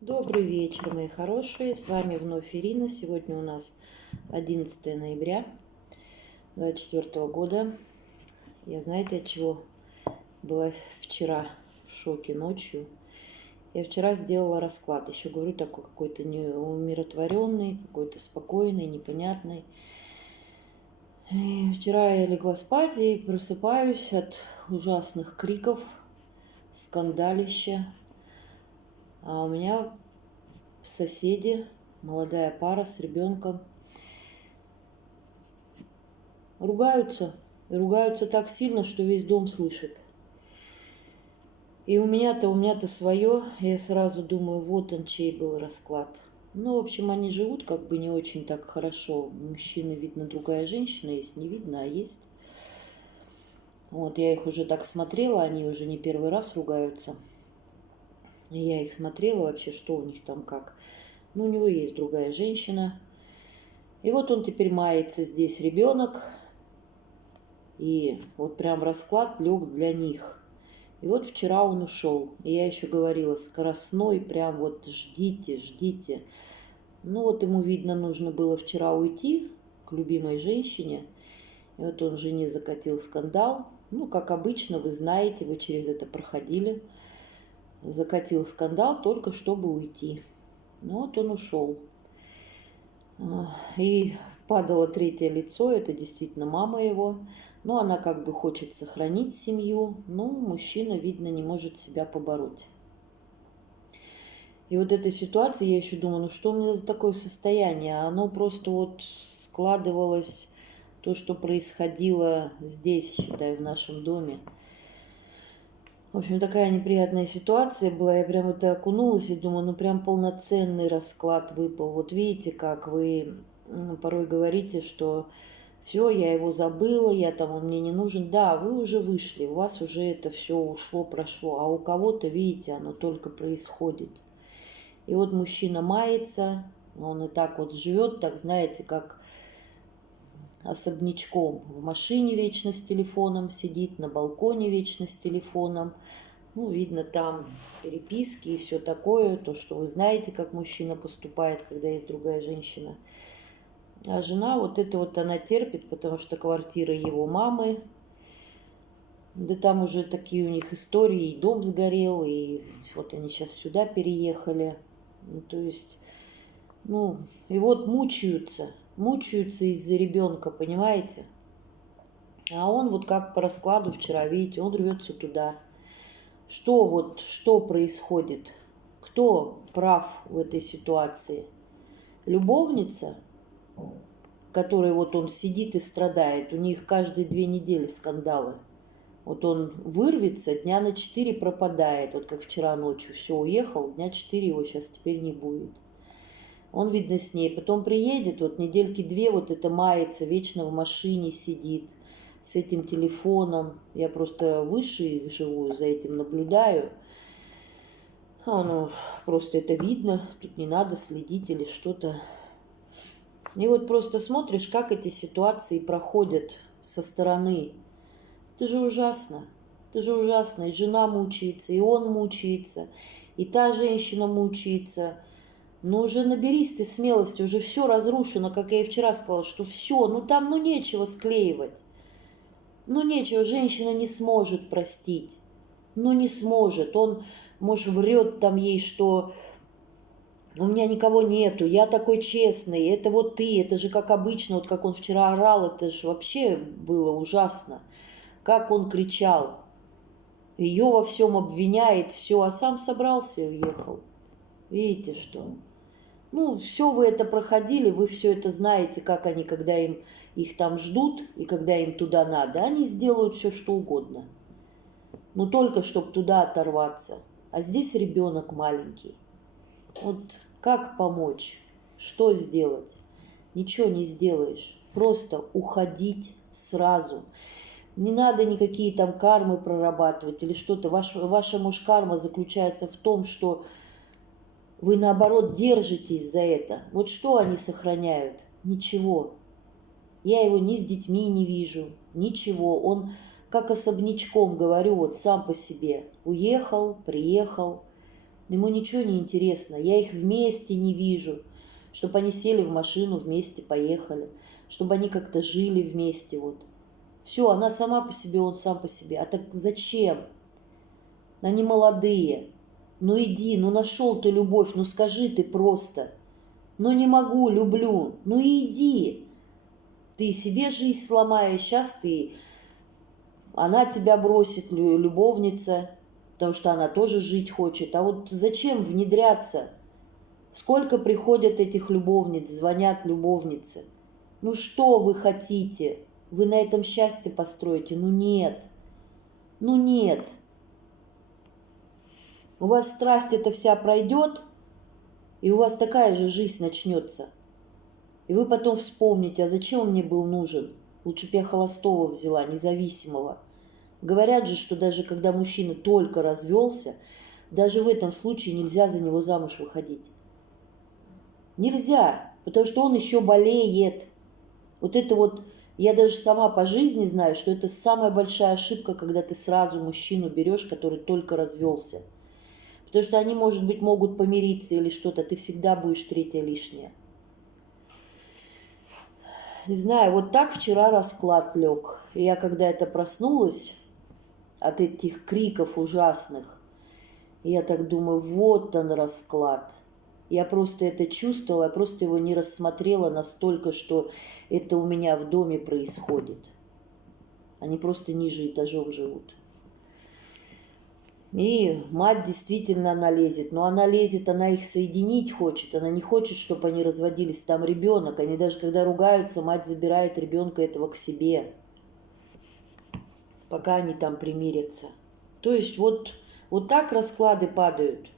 Добрый вечер, мои хорошие. С вами вновь Ирина. Сегодня у нас 11 ноября 2024 года. Я, знаете, от чего была вчера в шоке ночью? Я вчера сделала расклад. Еще говорю, такой какой-то неумиротворенный, какой-то спокойный, непонятный. И вчера я легла спать и просыпаюсь от ужасных криков, скандалища. А у меня соседи, молодая пара с ребенком, ругаются. И ругаются так сильно, что весь дом слышит. И у меня-то свое. Я сразу думаю, вот он чей был расклад. Ну, в общем, они живут как бы не очень так хорошо. Мужчины, видно, другая женщина есть, не видно, а есть. Вот, я их уже так смотрела, они уже не первый раз ругаются. И я их смотрела вообще, что у них там как. Ну, у него есть другая женщина. И вот он теперь мается здесь, ребенок. И вот прям расклад лег для них. И вот вчера он ушел. И я еще говорила, скоростной, прям вот ждите, ждите. Ну вот ему, видно, нужно было вчера уйти к любимой женщине. И вот он жене закатил скандал. Ну, как обычно, вы знаете, вы через это проходили. Закатил скандал только чтобы уйти. Ну вот он ушел. И падало третье лицо, это действительно мама его. Но она как бы хочет сохранить семью, но мужчина, видно, не может себя побороть. И вот эта ситуация, я еще думаю, ну что у меня за такое состояние? Оно просто вот складывалось, то, что происходило здесь, считай, в нашем доме. В общем, такая неприятная ситуация была, я прям это окунулась и думаю, ну прям полноценный расклад выпал. Вот видите, как вы порой говорите, что все, я его забыла, он мне не нужен. Да, вы уже вышли, у вас уже это все ушло, прошло, а у кого-то, видите, оно только происходит. И вот мужчина мается, он и так вот живет, так знаете, как особнячком. В машине вечно с телефоном сидит, на балконе вечно с телефоном. Ну, видно там переписки и все такое, то, что вы знаете, как мужчина поступает, когда есть другая женщина. А жена вот это вот она терпит, потому что квартира его мамы. Да там уже такие у них истории, и дом сгорел, и вот они сейчас сюда переехали. Ну, то есть, ну, и вот мучаются из-за ребенка, понимаете? А он вот как по раскладу вчера, видите, он рвется туда. Что происходит? Кто прав в этой ситуации? Любовница, которой вот он сидит и страдает, у них каждые 2 недели скандалы. Вот он вырвется, дня на 4 пропадает, вот как вчера ночью, все, уехал, дня 4 его сейчас теперь не будет. Он, видно, с ней, потом приедет, вот недельки 2 вот это мается, вечно в машине сидит, с этим телефоном. Я просто выше их живу, за этим наблюдаю. Ну, просто это видно, тут не надо следить или что-то. И вот просто смотришь, как эти ситуации проходят со стороны. Это же ужасно. Это же ужасно. И жена мучается, и он мучается, и та женщина мучается. Но уже наберись ты смелости, уже все разрушено, как я и вчера сказала, что все, ну там, ну нечего склеивать. Ну нечего, женщина не сможет простить. Ну не сможет. Он, может, врет там ей, что у меня никого нету, я такой честный, это вот ты, это же как обычно, вот как он вчера орал, это же вообще было ужасно. Как он кричал, ее во всем обвиняет, все, а сам собрался и уехал. Видите, что? Ну, все вы это проходили, вы все это знаете, как они, когда их там ждут, и когда им туда надо, они сделают все, что угодно. Ну, только чтобы туда оторваться. А здесь ребенок маленький. Вот как помочь? Что сделать? Ничего не сделаешь. Просто уходить сразу. Не надо никакие там кармы прорабатывать или что-то. Ваша муж-карма заключается в том, что вы наоборот держитесь за это. Вот что они сохраняют? Ничего. Я его ни с детьми не вижу. Ничего. Он как особнячком, говорю, вот сам по себе. Уехал, приехал. Ему ничего не интересно. Я их вместе не вижу. Чтобы они сели в машину, вместе поехали. Чтобы они как-то жили вместе. Вот. Все, она сама по себе, он сам по себе. А так зачем? Они молодые. Ну иди, ну нашел ты любовь, ну скажи ты просто. Ну не могу, люблю. Ну иди. Ты себе жизнь сломаешь, сейчас ты... Она тебя бросит, любовница, потому что она тоже жить хочет. А вот зачем внедряться? Сколько приходят этих любовниц, звонят любовницы. Ну что вы хотите? Вы на этом счастье построите? Ну нет. Ну нет. У вас страсть эта вся пройдет, и у вас такая же жизнь начнется. И вы потом вспомните, а зачем он мне был нужен? Лучше бы я холостого взяла, независимого. Говорят же, что даже когда мужчина только развелся, даже в этом случае нельзя за него замуж выходить. Нельзя, потому что он еще болеет. Вот это вот, я даже сама по жизни знаю, что это самая большая ошибка, когда ты сразу мужчину берешь, который только развелся. Потому что они, может быть, могут помириться или что-то, ты всегда будешь третья лишняя. Не знаю, вот так вчера расклад лег. И я когда это проснулась от этих криков ужасных, я так думаю, вот он расклад. Я просто это чувствовала, я просто его не рассмотрела настолько, что это у меня в доме происходит. Они просто ниже этажом живут. И мать действительно она лезет, но она лезет, она их соединить хочет, она не хочет, чтобы они разводились, там ребенок. Они даже когда ругаются, мать забирает ребенка этого к себе, пока они там примирятся. То есть вот так расклады падают.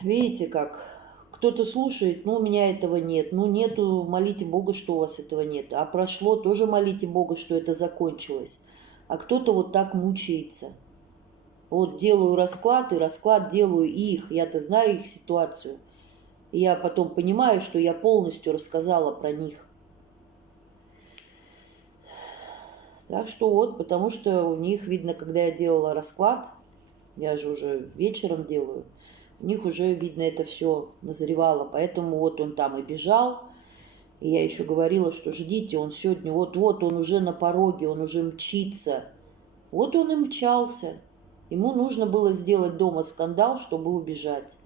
Видите как? Кто-то слушает, ну у меня этого нет, ну нету, молите Бога, что у вас этого нет. А прошло, тоже молите Бога, что это закончилось. А кто-то вот так мучается. Вот делаю расклад, и расклад делаю их. Я-то знаю их ситуацию. И я потом понимаю, что я полностью рассказала про них. Так что вот, потому что у них, видно, когда я делала расклад, я же уже вечером делаю, у них уже, видно, это все назревало. Поэтому вот он там и бежал. И я еще говорила, что ждите, он сегодня, вот-вот, он уже на пороге, он уже мчится. Вот он и мчался. Ему нужно было сделать дома скандал, чтобы убежать.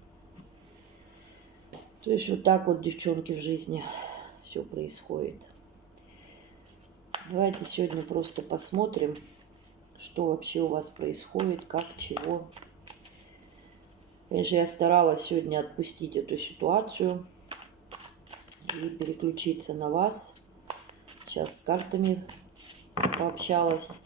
То есть вот так вот, девчонки, в жизни все происходит. Давайте сегодня просто посмотрим, что вообще у вас происходит, как, чего. Конечно, я старалась сегодня отпустить эту ситуацию и переключиться на вас. Сейчас с картами пообщалась.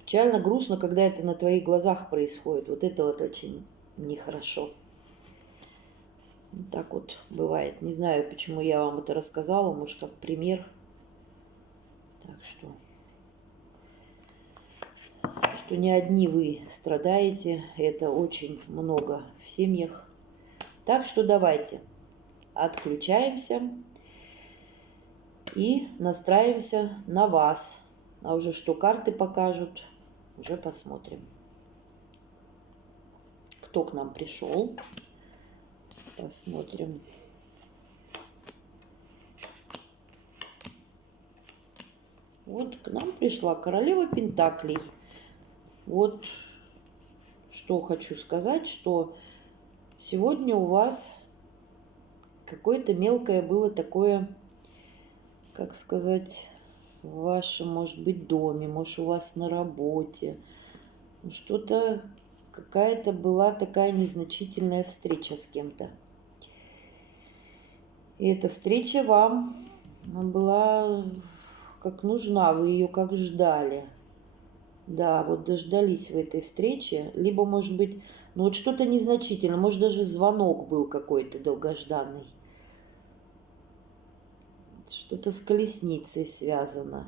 Печально, грустно, когда это на твоих глазах происходит. Вот это вот очень нехорошо. Так вот бывает. Не знаю, почему я вам это рассказала, может, как пример. Так что не одни вы страдаете, это очень много в семьях. Так что давайте отключаемся и настраиваемся на вас. А уже что карты покажут, уже посмотрим. Кто к нам пришел? Посмотрим. Вот к нам пришла королева Пентаклей. Вот что хочу сказать, что сегодня у вас какое-то мелкое было такое, как сказать, в вашем, может быть, доме, может, у вас на работе. Что-то, какая-то была такая незначительная встреча с кем-то. И эта встреча вам была как нужна, вы ее как ждали. Да, вот дождались вы этой встречи. Либо, может быть, ну вот что-то незначительное, может, даже звонок был какой-то долгожданный. Что-то с колесницей связано.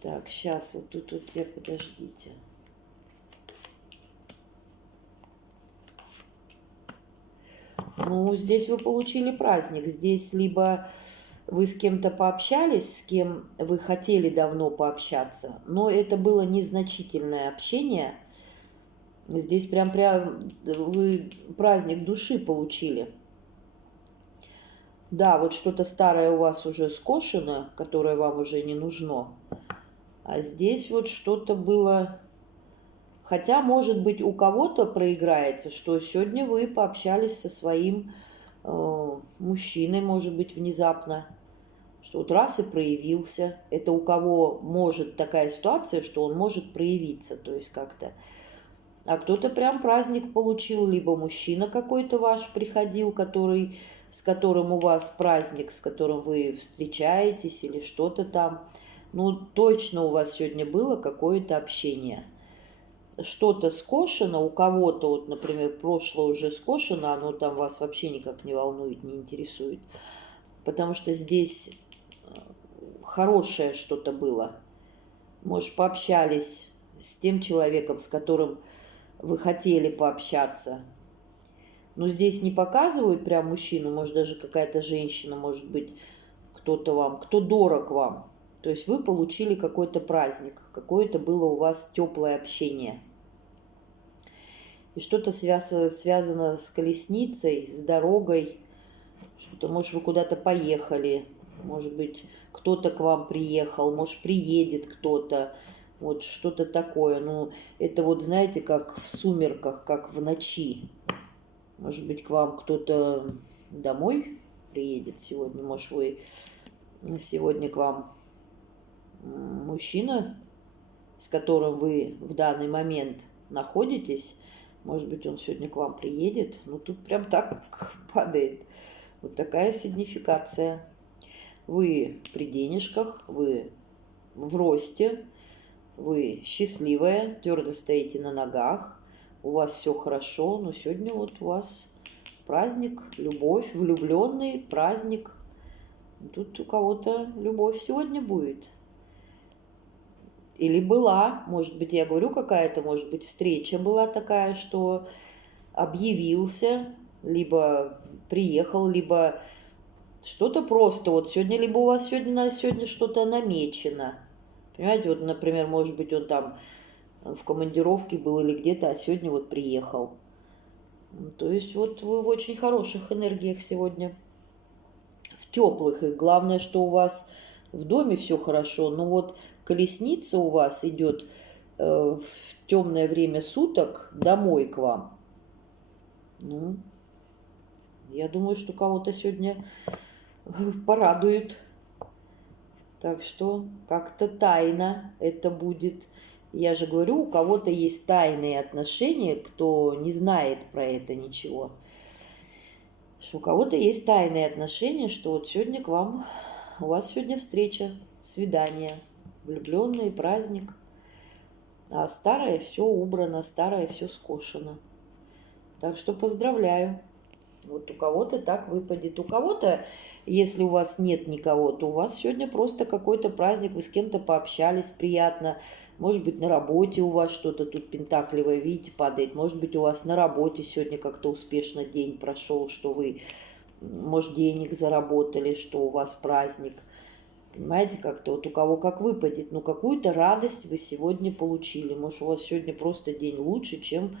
Так, сейчас, вот тут вот я, подождите. Ну, здесь вы получили праздник. Здесь либо вы с кем-то пообщались, с кем вы хотели давно пообщаться, но это было незначительное общение. Здесь прям вы праздник души получили. Да, вот что-то старое у вас уже скошено, которое вам уже не нужно. А здесь вот что-то было... Хотя, может быть, у кого-то проиграется, что сегодня вы пообщались со своим мужчиной, может быть, внезапно. Что вот раз и проявился. Это у кого может такая ситуация, что он может проявиться, то есть как-то. А кто-то прям праздник получил, либо мужчина какой-то ваш приходил, с которым у вас праздник, с которым вы встречаетесь или что-то там. Ну, точно у вас сегодня было какое-то общение. Что-то скошено, у кого-то, вот, например, прошлое уже скошено, оно там вас вообще никак не волнует, не интересует. Потому что здесь хорошее что-то было. Может, пообщались с тем человеком, с которым вы хотели пообщаться. Но здесь не показывают прям мужчину, может, даже какая-то женщина, может быть, кто-то вам, кто дорог вам. То есть вы получили какой-то праздник, какое-то было у вас теплое общение. И что-то связано с колесницей, с дорогой, что-то, может, вы куда-то поехали, может быть, кто-то к вам приехал, может, приедет кто-то, вот что-то такое. Ну, это вот, знаете, как в сумерках, как в ночи. Может быть, к вам кто-то домой приедет сегодня, может, вы сегодня к вам мужчина, с которым вы в данный момент находитесь, может быть, он сегодня к вам приедет. Ну, тут прям так падает. Вот такая сигнификация. Вы при денежках, вы в росте, вы счастливая, твердо стоите на ногах, у вас все хорошо, но сегодня вот у вас праздник, любовь, влюбленный праздник. Тут у кого-то любовь сегодня будет. Или была, может быть, я говорю, какая-то, может быть, встреча была такая, что объявился, либо приехал, либо что-то просто. Вот сегодня, либо у вас сегодня что-то намечено. Понимаете, вот, например, может быть, он там в командировке был или где-то, а сегодня вот приехал. То есть вот вы в очень хороших энергиях сегодня. В теплых их. Главное, что у вас в доме все хорошо. Но вот колесница у вас идет в темное время суток домой к вам. Ну, я думаю, что кого-то сегодня порадует. Так что как-то тайна это будет. Я же говорю, у кого-то есть тайные отношения, кто не знает про это ничего. Что у кого-то есть тайные отношения, что вот сегодня к вам, у вас сегодня встреча, свидание, влюбленный праздник. А старое все убрано, старое все скошено. Так что поздравляю. Вот у кого-то так выпадет. У кого-то, если у вас нет никого, то у вас сегодня просто какой-то праздник, вы с кем-то пообщались приятно. Может быть, на работе у вас что-то тут пентакливое, видите, падает. Может быть, у вас на работе сегодня как-то успешно день прошел, что вы, может, денег заработали, что у вас праздник. Понимаете, как-то вот у кого как выпадет. Ну, какую-то радость вы сегодня получили. Может, у вас сегодня просто день лучше, чем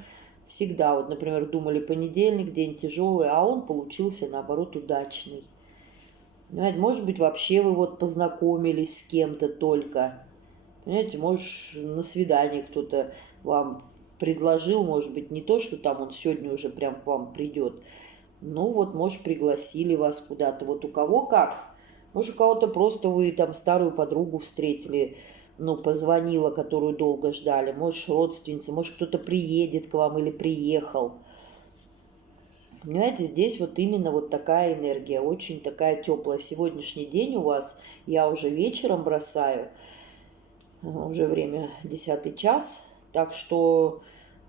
всегда. Вот, например, думали, понедельник, день тяжелый, а он получился, наоборот, удачный. Понимаете, может быть, вообще вы вот познакомились с кем-то только. Понимаете, может, на свидание кто-то вам предложил, может быть, не то, что там он сегодня уже прям к вам придет. Ну, вот, может, пригласили вас куда-то. Вот у кого как. Может, у кого-то просто вы там старую подругу встретили, ну, позвонила, которую долго ждали. Может, родственница, может, кто-то приедет к вам или приехал. Понимаете, здесь вот именно вот такая энергия, очень такая теплая. Сегодняшний день у вас, я уже вечером бросаю, уже время 10 час, так что,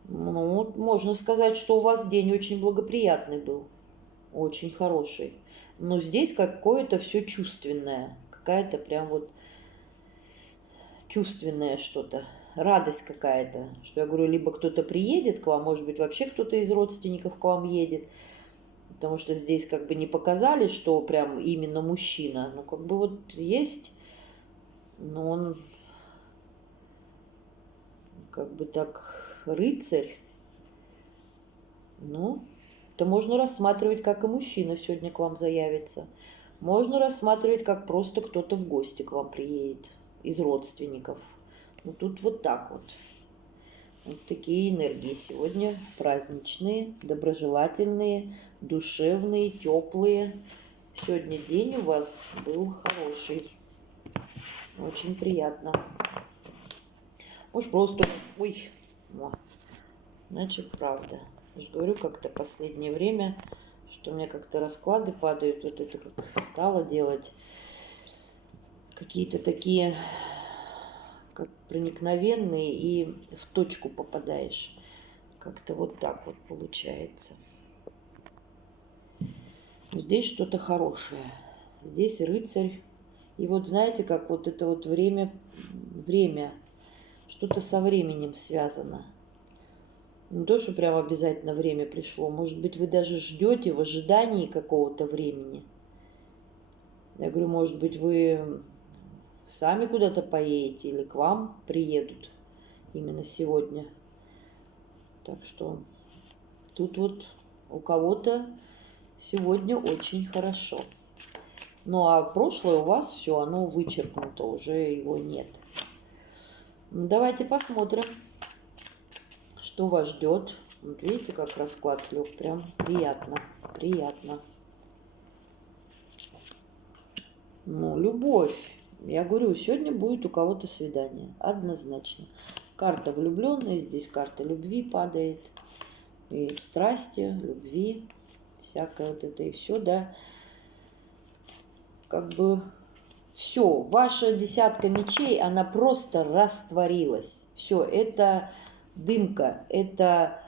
ну, можно сказать, что у вас день очень благоприятный был, очень хороший. Но здесь какое-то все чувственное, какая-то прям вот чувственное что-то, радость какая-то, что я говорю, либо кто-то приедет к вам, может быть, вообще кто-то из родственников к вам едет. Потому что здесь как бы не показали, что прям именно мужчина. Ну, как бы вот есть, но он как бы так рыцарь. Ну, это можно рассматривать, как и мужчина сегодня к вам заявится. Можно рассматривать, как просто кто-то в гости к вам приедет из родственников. Ну, тут вот так вот. Вот такие энергии сегодня праздничные, доброжелательные, душевные, теплые. Сегодня день у вас был хороший. Очень приятно. Может, просто у вас... Ой, значит, правда. Я же говорю, как-то последнее время, что у меня как-то расклады падают. Вот это как стало делать. Какие-то такие, как проникновенные, и в точку попадаешь. Как-то вот так вот получается. Здесь что-то хорошее. Здесь рыцарь. И вот знаете, как вот это вот время, что-то со временем связано. Не то, что прям обязательно время пришло. Может быть, вы даже ждете в ожидании какого-то времени. Я говорю, может быть, вы сами куда-то поедете или к вам приедут именно сегодня. Так что тут вот у кого-то сегодня очень хорошо. Ну а прошлое у вас все, оно вычеркнуто, уже его нет. Ну, давайте посмотрим, что вас ждет. Вот видите, как расклад лег, прям приятно, приятно. Ну, любовь. Я говорю, сегодня будет у кого-то свидание, однозначно. Карта влюбленная, здесь карта любви падает. И страсти, любви, всякое вот это и все, да. Как бы все, ваша десятка мечей, она просто растворилась. Все, это дымка, это,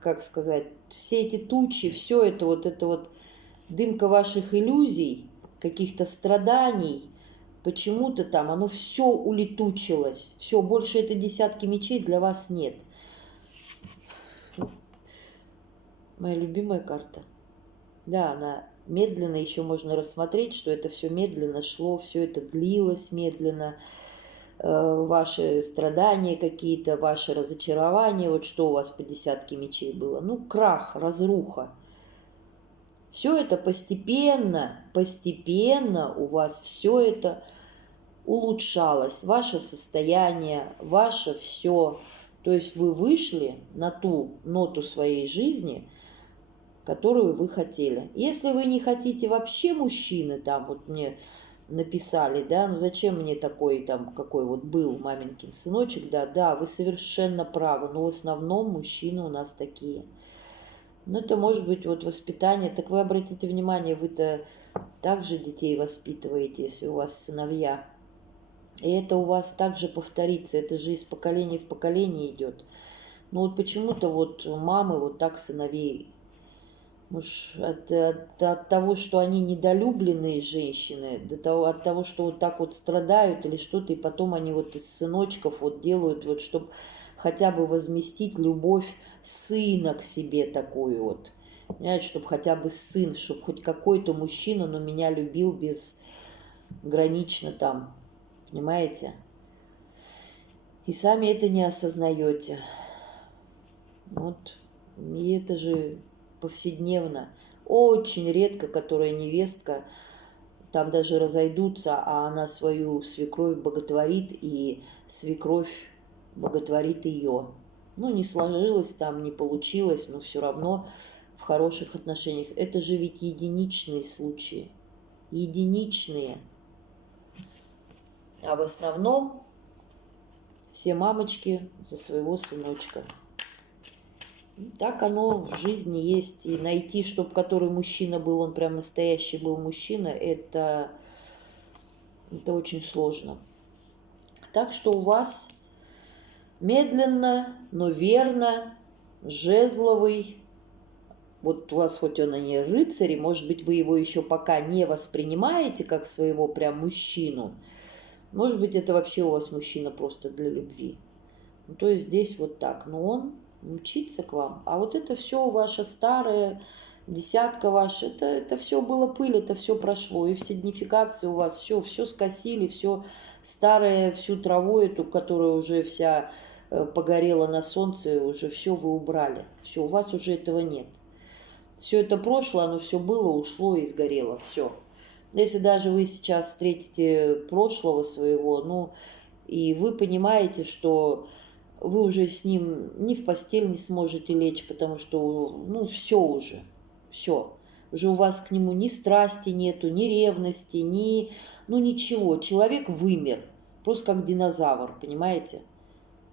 как сказать, все эти тучи, все это вот дымка ваших иллюзий, каких-то страданий, почему-то там, оно все улетучилось. Все, больше этой десятки мечей для вас нет. Моя любимая карта. Да, она медленно, еще можно рассмотреть, что это все медленно шло, все это длилось медленно. Ваши страдания какие-то, ваши разочарования, вот что у вас по десятке мечей было. Ну, крах, разруха. Все это постепенно у вас все это улучшалось. Ваше состояние, ваше все. То есть вы вышли на ту ноту своей жизни, которую вы хотели. Если вы не хотите вообще мужчины, там вот мне написали, да, ну зачем мне такой там, какой вот был маменькин сыночек, да, вы совершенно правы, но в основном мужчины у нас такие. Ну это может быть вот воспитание, так вы обратите внимание, вы-то также детей воспитываете, если у вас сыновья. И это у вас также повторится, это же из поколения в поколение идет. Но вот почему-то вот мамы вот так сыновей, может, от того, что они недолюбленные женщины, от того, что вот так вот страдают или что-то, и потом они вот из сыночков вот делают, вот, чтобы хотя бы возместить любовь сына к себе такую вот. Понимаете, чтобы хотя бы сын, чтобы хоть какой-то мужчина, но меня любил безгранично там. Понимаете? И сами это не осознаете. Вот. И это же повседневно. Очень редко, которая невестка, там даже разойдутся, а она свою свекровь боготворит, и свекровь боготворит ее. Ну, не сложилось там, не получилось, но все равно в хороших отношениях. Это же ведь единичные случаи. Единичные. А в основном все мамочки за своего сыночка. Так оно в жизни есть. И найти, чтобы который мужчина был, он прям настоящий был мужчина, это очень сложно. Так что у вас медленно, но верно, жезловый, вот у вас хоть он и не рыцарь, может быть, вы его еще пока не воспринимаете как своего прям мужчину, может быть, это вообще у вас мужчина просто для любви. Ну, то есть здесь вот так, но он не мчится к вам. А вот это все ваше старое, десятка ваша, это все было пыль, это все прошло. И все днификации у вас, все скосили, все старое, всю траву эту, которая уже вся погорела на солнце, уже все вы убрали. Все, у вас уже этого нет. Все это прошло, оно все было, ушло и сгорело, все. Если даже вы сейчас встретите прошлого своего, ну, и вы понимаете, что вы уже с ним ни в постель не сможете лечь, потому что, ну, все уже, все. Уже у вас к нему ни страсти нету, ни ревности, ни, ну, ничего. Человек вымер, просто как динозавр, понимаете?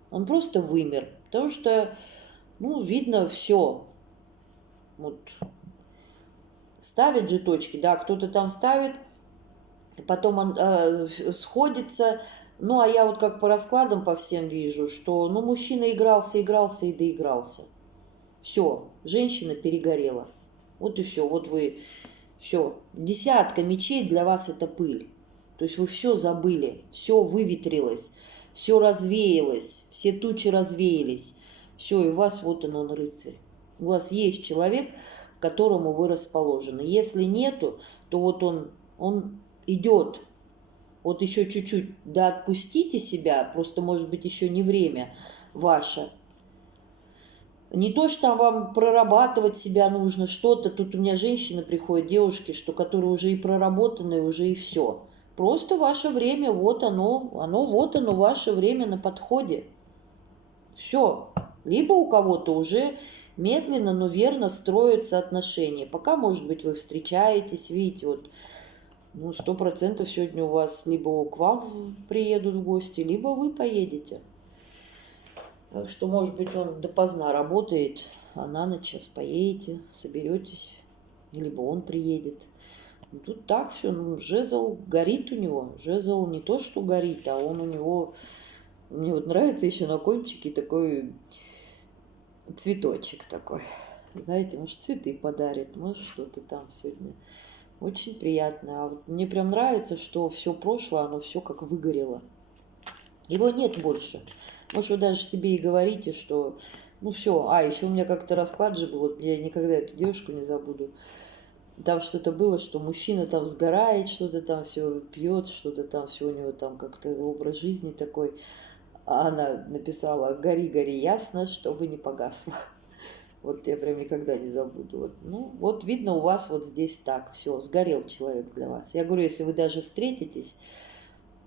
Он просто вымер, потому что, ну, видно все. Вот ставит же точки, да, кто-то там ставит, потом он сходится. Ну, а я вот как по раскладам по всем вижу, что, ну, мужчина игрался и доигрался. Все, женщина перегорела. Вот и все, вот вы, все. Десятка мечей для вас это пыль. То есть вы все забыли, все выветрилось, все развеялось, все тучи развеялись. Все, и у вас вот он рыцарь. У вас есть человек, к которому вы расположены. Если нету, то вот он идет. Вот еще чуть-чуть, да отпустите себя, просто может быть еще не время ваше. Не то, что вам прорабатывать себя нужно, что-то. Тут у меня женщины приходят, девушки, что которые уже и проработаны, уже и все. Просто ваше время, вот оно, вот оно, ваше время на подходе. Все. Либо у кого-то уже медленно, но верно строятся отношения. Пока, может быть, вы встречаетесь, видите, вот, ну, 100% сегодня у вас либо к вам приедут в гости, либо вы поедете. Так что, может быть, он допоздна работает, а на ночь сейчас поедете, соберетесь, либо он приедет. Тут так все, ну, жезл горит у него. Жезл не то, что горит, а он у него... Мне вот нравится еще на кончике такой цветочек такой. Знаете, может, цветы подарит, может, что-то там сегодня. Очень приятно. А вот мне прям нравится, что все прошлое, оно все как выгорело. Его нет больше. Может, вы даже себе и говорите, что ну все. А, еще у меня как-то расклад же был, вот я никогда эту девушку не забуду. Там что-то было, что мужчина там сгорает, что-то там все пьет, что-то там все у него там как-то образ жизни такой. А она написала: «Гори, гори ясно, чтобы не погасло». Вот я прям никогда не забуду. Вот, ну, вот видно у вас вот здесь так, все, сгорел человек для вас. Я говорю, если вы даже встретитесь,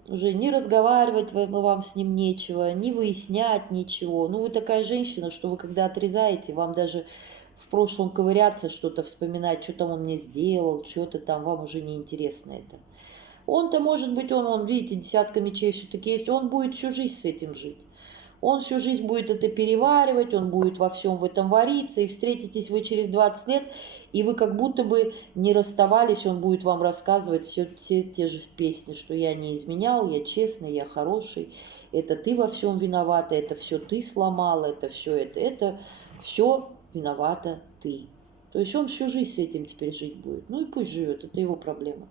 уже не разговаривать вам с ним нечего, не выяснять ничего. Ну, вы такая женщина, что вы когда отрезаете, вам даже в прошлом ковыряться, что-то вспоминать, что там он мне сделал, что-то там, вам уже не интересно это. Он-то, может быть, он, видите, десятка мечей все-таки есть, он будет всю жизнь с этим жить. Он всю жизнь будет это переваривать, он будет во всем в этом вариться, и встретитесь вы через 20 лет, и вы как будто бы не расставались, он будет вам рассказывать все те же песни, что я не изменял, я честный, я хороший, это ты во всем виновата, это все ты сломала, это все виновата ты. То есть он всю жизнь с этим теперь жить будет. Ну и пусть живет, это его проблема.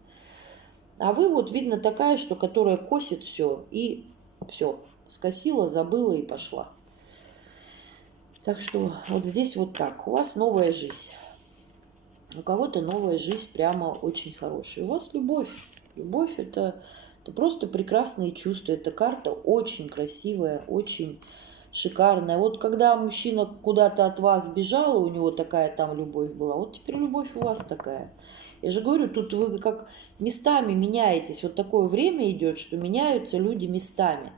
А вы вот, видно, такая, что которая косит все и все. Скосила, забыла и пошла. Так что вот здесь вот так. У вас новая жизнь. У кого-то новая жизнь прямо очень хорошая. У вас любовь. Любовь это просто прекрасные чувства. Эта карта очень красивая, очень шикарная. Вот когда мужчина куда-то от вас бежал, у него такая там любовь была, вот теперь любовь у вас такая. Я же говорю, тут вы как местами меняетесь. Вот такое время идет, что меняются люди местами.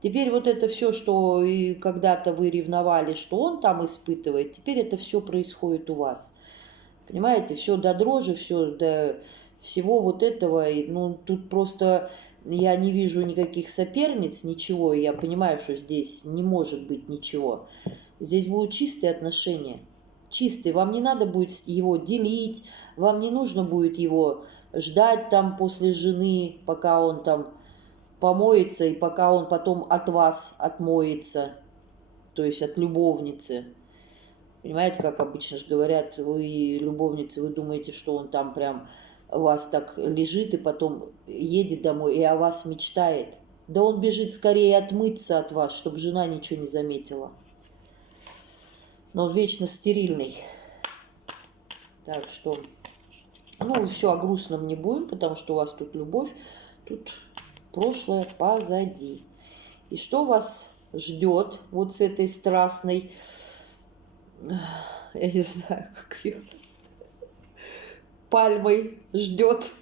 Теперь вот это все, что и когда-то вы ревновали, что он там испытывает, теперь это все происходит у вас. Понимаете, все до дрожи, все до всего вот этого. Ну, тут просто я не вижу никаких соперниц, ничего, и я понимаю, что здесь не может быть ничего. Здесь будут чистые отношения. Чистые. Вам не надо будет его делить, вам не нужно будет его ждать там после жены, пока он там помоется, и пока он потом от вас отмоется, то есть от любовницы. Понимаете, как обычно же говорят, вы любовницы, вы думаете, что он там прям вас так лежит и потом едет домой и о вас мечтает. Да он бежит скорее отмыться от вас, чтобы жена ничего не заметила. Но он вечно стерильный. Так что, ну, все, о грустном не будем, потому что у вас тут любовь, тут прошлое позади. И что вас ждет вот с этой страстной, я не знаю, как ее, пальмой ждет?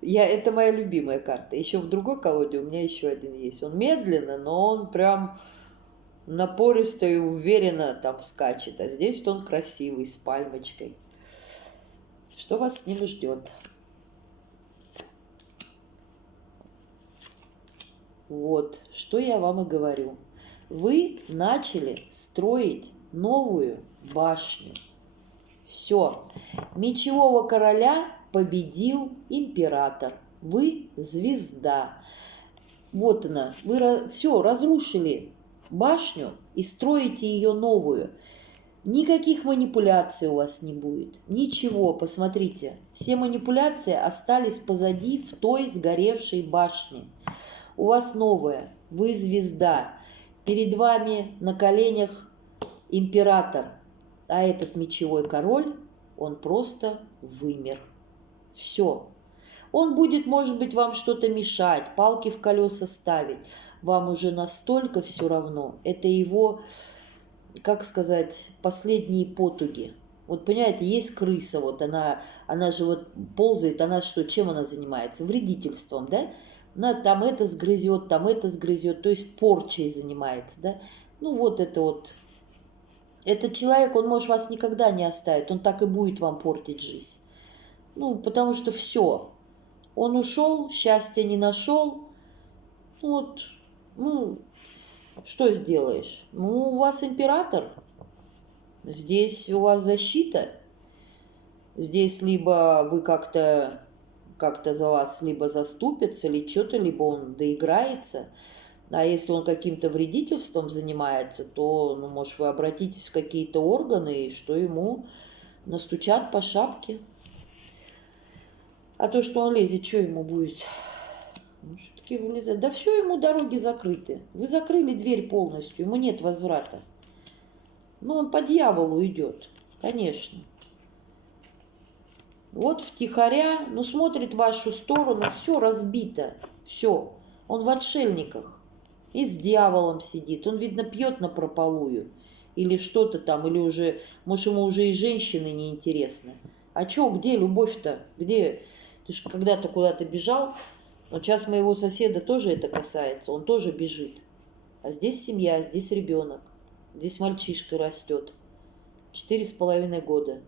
Это моя любимая карта. Еще в другой колоде у меня еще один есть. Он медленно, но он прям напористо и уверенно там скачет. А здесь он красивый, с пальмочкой. Что вас с ним ждет? Вот, что я вам и говорю. Вы начали строить новую башню. Все. Мечевого короля победил император. Вы звезда. Вот она. Вы все разрушили башню и строите ее новую. Никаких манипуляций у вас не будет. Ничего, посмотрите. Все манипуляции остались позади в той сгоревшей башне. У вас новая. Вы звезда. Перед вами на коленях император. А этот мечевой король, он просто вымер. Все. Он будет, может быть, вам что-то мешать, палки в колеса ставить. Вам уже настолько все равно. Это его, как сказать, последние потуги. Вот понимаете, есть крыса, вот она же вот ползает, она что, чем она занимается? Вредительством, да? Она там это сгрызет, то есть порчей занимается, да? Ну вот это вот. Этот человек, он, может, вас никогда не оставит, он так и будет вам портить жизнь. Ну, потому что все. Он ушел, счастья не нашел. Вот, ну, что сделаешь? Ну, у вас император. Здесь у вас защита. Здесь либо вы как-то за вас либо заступится, или что-то, либо он доиграется. А если он каким-то вредительством занимается, то, ну, может, вы обратитесь в какие-то органы, и что ему настучат по шапке. А то, что он лезет, что ему будет? Ну, все-таки вылезать. Да все, ему дороги закрыты. Вы закрыли дверь полностью, ему нет возврата. Ну, он по дьяволу идет, конечно. Вот втихаря, ну, смотрит в вашу сторону, все разбито, все. Он в отшельниках. И с дьяволом сидит. Он, видно, пьет напропалую. Или что-то там, или уже, может, ему уже и женщины неинтересны. А чё, где любовь-то? Где? Ты ж когда-то куда-то бежал. Вот сейчас моего соседа тоже это касается. Он тоже бежит. А здесь семья, здесь ребенок. Здесь мальчишка растет. 4,5 года.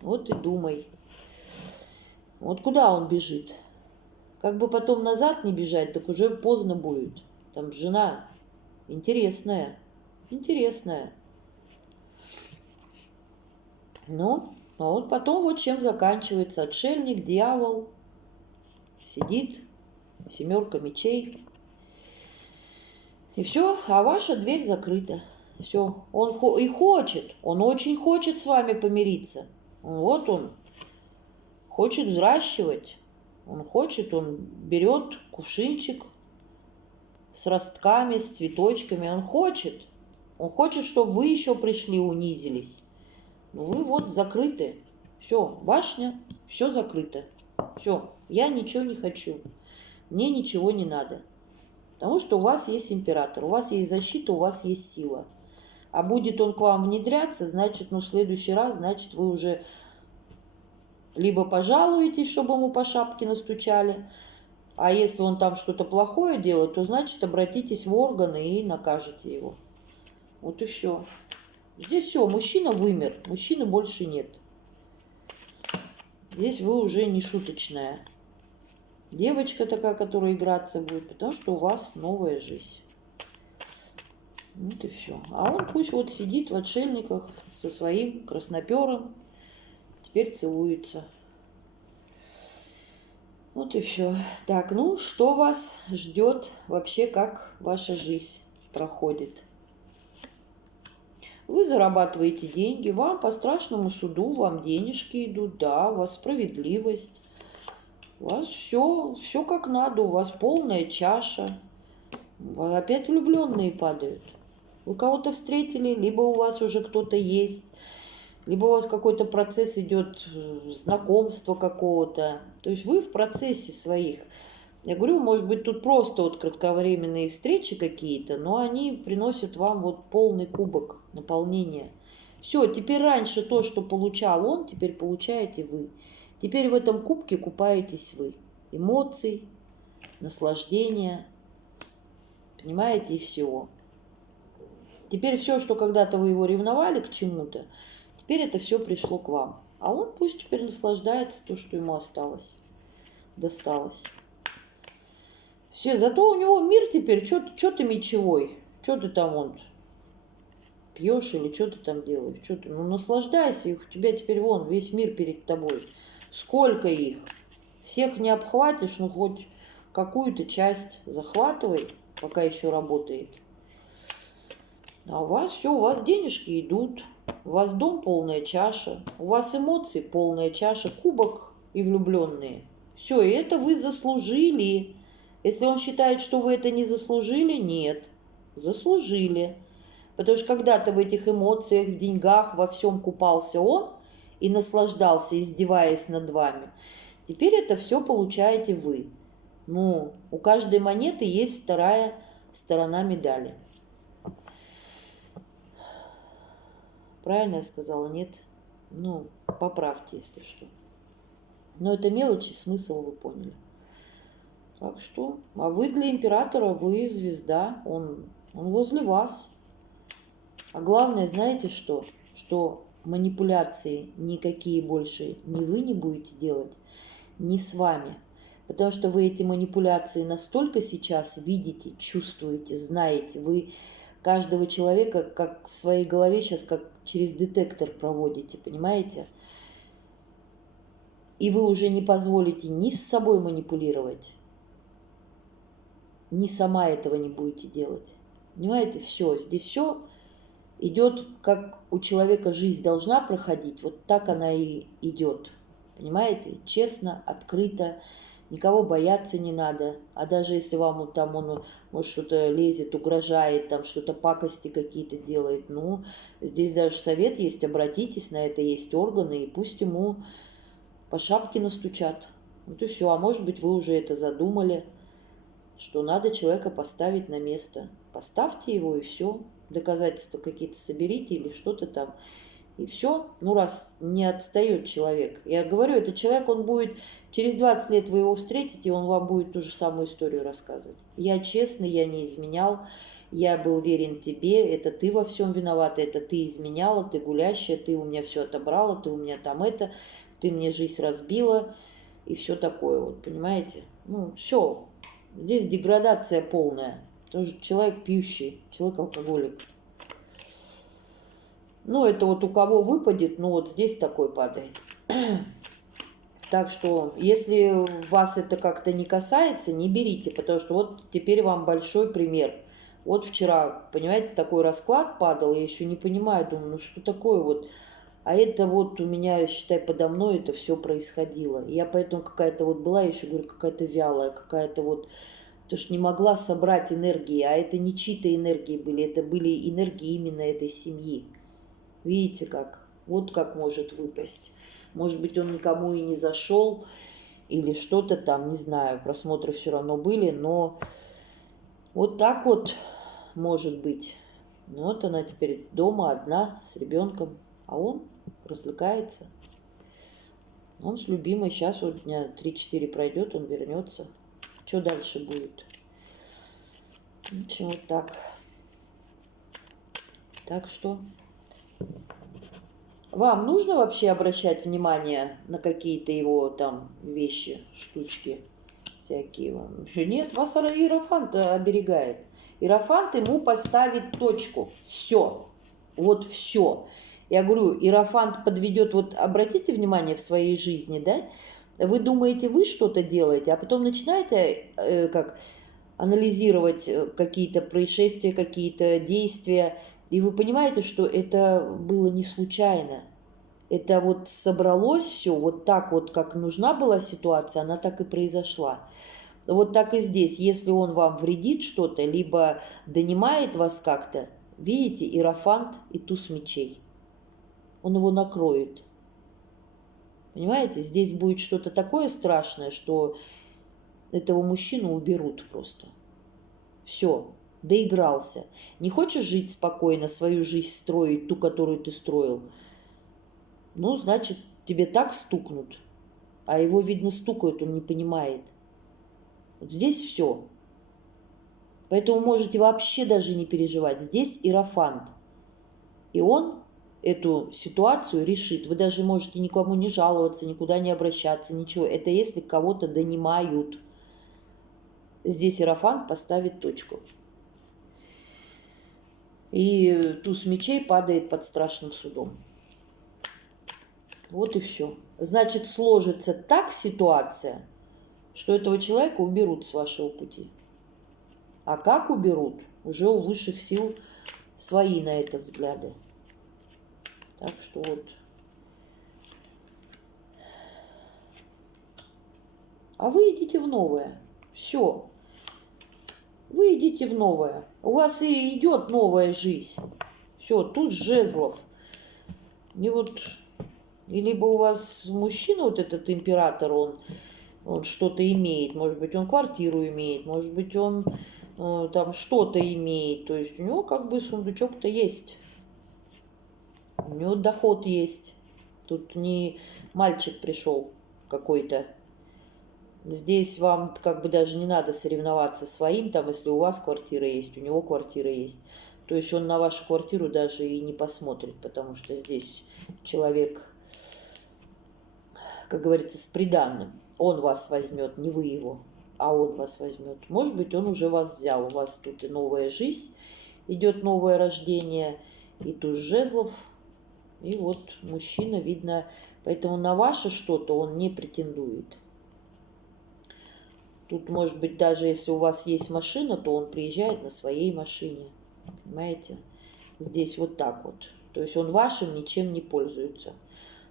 Вот и думай. Вот куда он бежит? Как бы потом назад не бежать, так уже поздно будет. Там жена интересная. Интересная. Ну, а вот потом вот чем заканчивается. Отшельник, дьявол. Сидит. 7 мечей. И все, а ваша дверь закрыта. Все. Он очень хочет с вами помириться. Вот он хочет взращивать. Он берет кувшинчик с ростками, с цветочками. Он хочет, чтобы вы еще пришли, унизились. Но вы вот закрыты. Все, башня, все закрыто. Все, я ничего не хочу. Мне ничего не надо. Потому что у вас есть император, у вас есть защита, у вас есть сила. А будет он к вам внедряться, значит, в следующий раз, значит, вы уже либо пожалуетесь, чтобы ему по шапке настучали, а если он там что-то плохое делает, то, значит, обратитесь в органы и накажете его. Вот и все. Здесь все, мужчина вымер, мужчины больше нет. Здесь вы уже не шуточная девочка такая, которая играться будет, потому что у вас новая жизнь. Вот и все. А он пусть вот сидит в отшельниках со своим краснопером, теперь целуется. Вот и все. Так, ну что вас ждет вообще, как ваша жизнь проходит? Вы зарабатываете деньги, вам по страшному суду, вам денежки идут, да, у вас справедливость. У вас все как надо, у вас полная чаша. Опять влюбленные падают. Вы кого-то встретили, либо у вас уже кто-то есть, либо у вас какой-то процесс идет, знакомства какого-то. То есть вы в процессе своих. Я говорю, может быть, тут просто вот кратковременные встречи какие-то, но они приносят вам вот полный кубок наполнения. Все, теперь раньше то, что получал он, теперь получаете вы. Теперь в этом кубке купаетесь вы. Эмоций, наслаждения, понимаете, и всего. Теперь все, что когда-то вы его ревновали к чему-то, теперь это все пришло к вам. А он пусть теперь наслаждается то, что ему осталось, досталось. Все, зато у него мир теперь, что ты мечевой, что ты там вон пьешь или что ты там делаешь, что ты, ну наслаждайся, их у тебя теперь вон весь мир перед тобой. Сколько их? Всех не обхватишь, ну хоть какую-то часть захватывай, пока еще работает. А у вас все, у вас денежки идут, у вас дом полная чаша, у вас эмоции полная чаша, кубок и влюбленные. Все, и это вы заслужили. Если он считает, что вы это не заслужили, нет, заслужили. Потому что когда-то в этих эмоциях, в деньгах, во всем купался он и наслаждался, издеваясь над вами. Теперь это все получаете вы. Ну, у каждой монеты есть вторая сторона медали. Правильно я сказала? Нет? Ну, поправьте, если что. Но это мелочи, смысл вы поняли. Так что, а вы для императора, вы звезда, он возле вас. А главное, знаете что? Что манипуляции никакие больше ни вы не будете делать, ни с вами. Потому что вы эти манипуляции настолько сейчас видите, чувствуете, знаете. Вы каждого человека как в своей голове сейчас как через детектор проводите, понимаете? И вы уже не позволите ни с собой манипулировать, ни сама этого не будете делать. Понимаете, все, здесь все идет, как у человека жизнь должна проходить, вот так она и идет. Понимаете? Честно, открыто, никого бояться не надо. А даже если вам там он может что-то лезет, угрожает, там что-то пакости какие-то делает, ну, здесь даже совет есть, обратитесь, на это есть органы, и пусть ему по шапке настучат. Вот и все. А может быть, вы уже это задумали, что надо человека поставить на место. Поставьте его, и все. Доказательства какие-то соберите или что-то там. И все. Ну, раз не отстает человек. Я говорю, этот человек, он будет... Через 20 лет вы его встретите, и он вам будет ту же самую историю рассказывать. Я честный, я не изменял. Я был верен тебе. Это ты во всем виновата. Это ты изменяла, ты гулящая, ты у меня все отобрала, ты у меня там это... Ты мне жизнь разбила. И все такое вот, понимаете? Ну, все. Здесь деградация полная. Тоже человек пьющий, человек алкоголик. Ну, это вот у кого выпадет, ну вот здесь такой падает. Так что, если вас это как-то не касается, не берите, потому что вот теперь вам большой пример. Вот вчера, понимаете, такой расклад падал, я еще не понимаю, думаю, ну что такое вот. А это вот у меня, считай, подо мной это все происходило. Я поэтому какая-то вот была, еще говорю, какая-то вялая, какая-то вот... Потому что не могла собрать энергии, а это не чьи-то энергии были, это были энергии именно этой семьи. Видите как? Вот как может выпасть. Может быть, он никому и не зашел, или что-то там, не знаю, просмотры все равно были, но вот так вот может быть. Ну вот она теперь дома одна с ребенком, а он развлекается. Он с любимой, сейчас вот дня 3-4 пройдет, он вернется. Что дальше будет? В общем, вот так. Так что вам нужно вообще обращать внимание на какие-то его там вещи, штучки всякие? Нет, вас Иерофант оберегает. Иерофант ему поставит точку. Все. Вот все. Я говорю, Иерофант подведет, вот обратите внимание в своей жизни, да? Вы думаете, вы что-то делаете, а потом начинаете как анализировать какие-то происшествия, какие-то действия, и вы понимаете, что это было не случайно. Это вот собралось все, вот так вот, как нужна была ситуация, она так и произошла. Вот так и здесь. Если он вам вредит что-то, либо донимает вас как-то, видите, иерофант и туз мечей. Он его накроет. Понимаете, здесь будет что-то такое страшное, что этого мужчину уберут просто. Все, доигрался. Не хочешь жить спокойно, свою жизнь строить, ту, которую ты строил? Ну, значит, тебе так стукнут. А его, видно, стукают, он не понимает. Вот здесь все. Поэтому можете вообще даже не переживать. Здесь иерофант. И он эту ситуацию решит. Вы даже можете никому не жаловаться, никуда не обращаться, ничего. Это если кого-то донимают. Здесь иерофант поставит точку. И туз мечей падает под страшным судом. Вот и все. Значит, сложится так ситуация, что этого человека уберут с вашего пути. А как уберут? Уже у высших сил свои на это взгляды. Так что вот. А вы идите в новое. Все. Вы идите в новое. У вас и идет новая жизнь. Все, тут жезлов. И вот, и либо у вас мужчина, вот этот император, он что-то имеет. Может быть, он квартиру имеет. Может быть, он там что-то имеет. То есть у него как бы сундучок-то есть. У него доход есть. Тут не мальчик пришел какой-то. Здесь вам как бы даже не надо соревноваться своим, там, если у вас квартира есть, у него квартира есть. То есть он на вашу квартиру даже и не посмотрит, потому что здесь человек, как говорится, с приданным. Он вас возьмет, не вы его, а он вас возьмет. Может быть, он уже вас взял, у вас тут и новая жизнь, идет новое рождение, и туз жезлов, и вот мужчина, видно, поэтому на ваше что-то он не претендует. Тут, может быть, даже если у вас есть машина, то он приезжает на своей машине. Понимаете? Здесь вот так вот. То есть он вашим ничем не пользуется.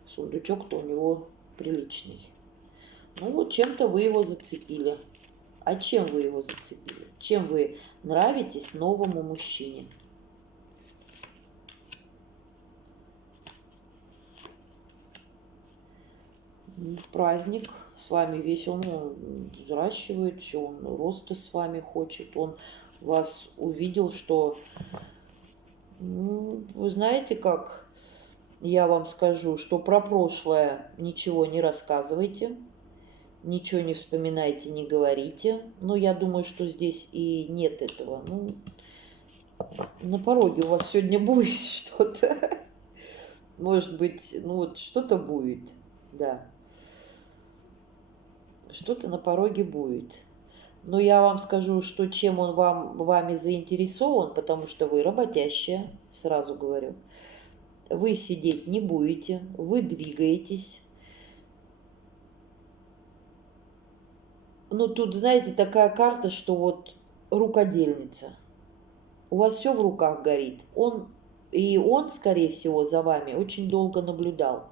Сундучок-то у него приличный. Ну вот чем-то вы его зацепили. А чем вы его зацепили? Чем вы нравитесь новому мужчине? Праздник с вами весь, он взращивает все, он роста с вами хочет, он вас увидел, что, вы знаете, как я вам скажу, что про прошлое ничего не рассказывайте, ничего не вспоминайте, не говорите. Но я думаю, что здесь и нет этого. Ну, на пороге у вас сегодня будет что-то. Может быть, ну вот что-то будет, да. Что-то на пороге будет. Но я вам скажу, что чем он вами заинтересован, потому что вы работящая, сразу говорю. Вы сидеть не будете, вы двигаетесь. Ну, тут, знаете, такая карта, что вот рукодельница. У вас все в руках горит. Он, скорее всего, за вами очень долго наблюдал.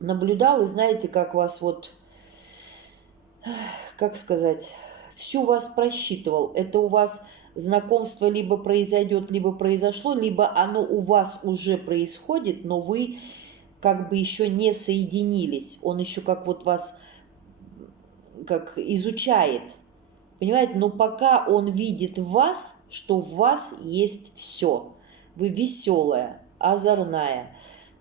Наблюдал, и знаете, как вас вот, как сказать, всю вас просчитывал. Это у вас знакомство либо произойдет, либо произошло, либо оно у вас уже происходит, но вы как бы еще не соединились. Он еще как вот вас как изучает, понимаете? Но пока он видит в вас, что в вас есть все. Вы веселая, озорная.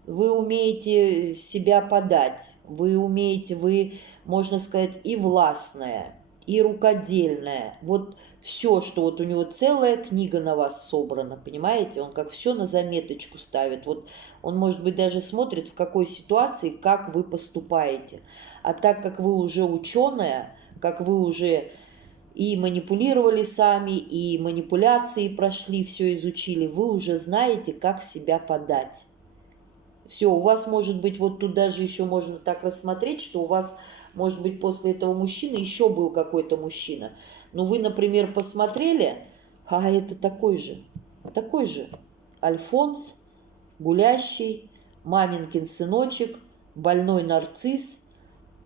Вы умеете себя подать, вы умеете, вы, можно сказать, и властная, и рукодельная. Вот все, что вот у него целая книга на вас собрана, понимаете? Он как все на заметочку ставит. Вот он, может быть, даже смотрит, в какой ситуации, как вы поступаете. А так как вы уже ученая, как вы уже и манипулировали сами, и манипуляции прошли, все изучили, вы уже знаете, как себя подать. Все, у вас может быть, вот тут даже еще можно так рассмотреть, что у вас, может быть, после этого мужчины еще был какой-то мужчина. Но вы, например, посмотрели, а это такой же. Альфонс, гулящий, маменькин сыночек, больной нарцисс,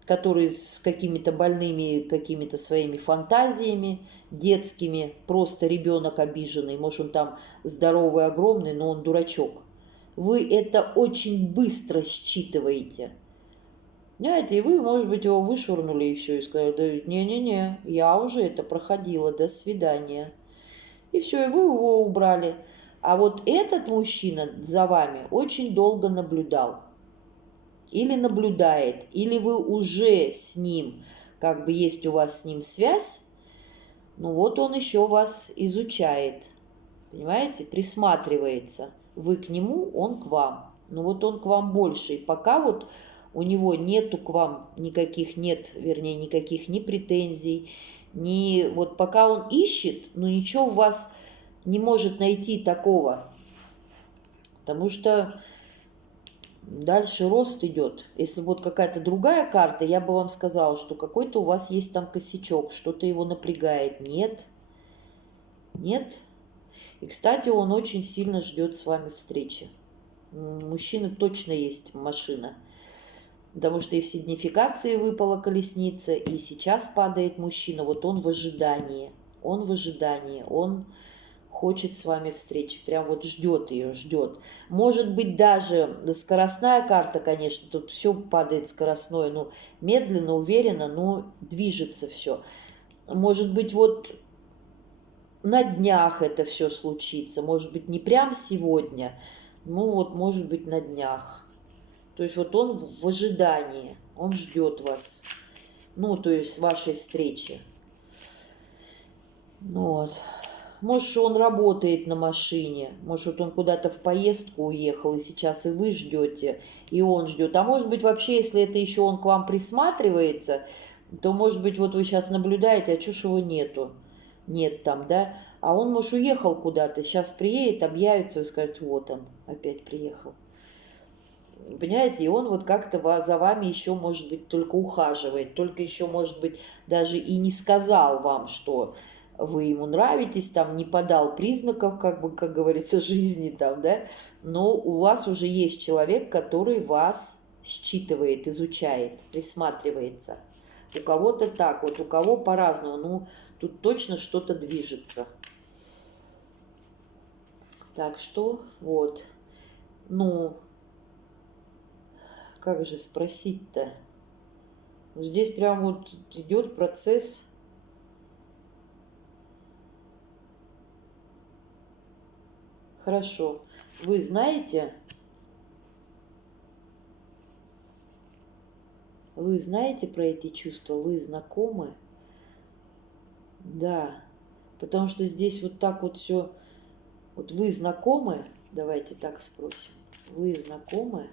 который с какими-то больными, какими-то своими фантазиями детскими, просто ребенок обиженный, может он там здоровый, огромный, но он дурачок. Вы это очень быстро считываете. Понимаете, и вы, может быть, его вышвырнули и все, и сказали, да не-не-не, я уже это проходила, до свидания. И все, и вы его убрали. А вот этот мужчина за вами очень долго наблюдал. Или наблюдает, или вы уже с ним, как бы есть у вас с ним связь, ну вот он еще вас изучает, понимаете, присматривается. Вы к нему, он к вам. Ну вот он к вам больше. И пока вот у него нету к вам никаких, нет, вернее, никаких ни претензий, ни... Вот пока он ищет, ну ничего у вас не может найти такого. Потому что дальше рост идет. Если вот какая-то другая карта, я бы вам сказала, что какой-то у вас есть там косячок, что-то его напрягает. Нет. Нет. И, кстати, он очень сильно ждет с вами встречи. У мужчины точно есть машина. Потому что и в сигнификации выпала колесница, и сейчас падает мужчина. Вот он в ожидании. Он в ожидании. Он хочет с вами встречи. Прям вот ждет ее, ждет. Может быть, даже скоростная карта, конечно, тут все падает скоростное. Ну, медленно, уверенно, но движется все. Может быть, вот на днях это все случится. Может быть, не прям сегодня. Ну, вот, может быть, на днях. То есть вот он в ожидании, он ждет вас, ну, то есть вашей встречи. Вот. Может, он работает на машине, может, он куда-то в поездку уехал, и сейчас и вы ждете, и он ждет. А может быть, вообще, если это еще он к вам присматривается, то, может быть, вот вы сейчас наблюдаете, а чё ж его нету? Нет там, да? А он, может, уехал куда-то, сейчас приедет, объявится, и скажет, вот он, опять приехал. Понимаете, и он вот как-то за вами еще, может быть, только ухаживает, только еще, может быть, даже и не сказал вам, что вы ему нравитесь, там, не подал признаков, как бы, как говорится, жизни там, да, но у вас уже есть человек, который вас считывает, изучает, присматривается. У кого-то так, вот у кого по-разному, ну, тут точно что-то движется. Так что, вот, ну... Как же спросить-то? Здесь прям вот идет процесс. Хорошо. Вы знаете про эти чувства? Вы знакомы? Да. Потому что здесь вот так вот все... Вот вы знакомы? Давайте так спросим. Вы знакомы?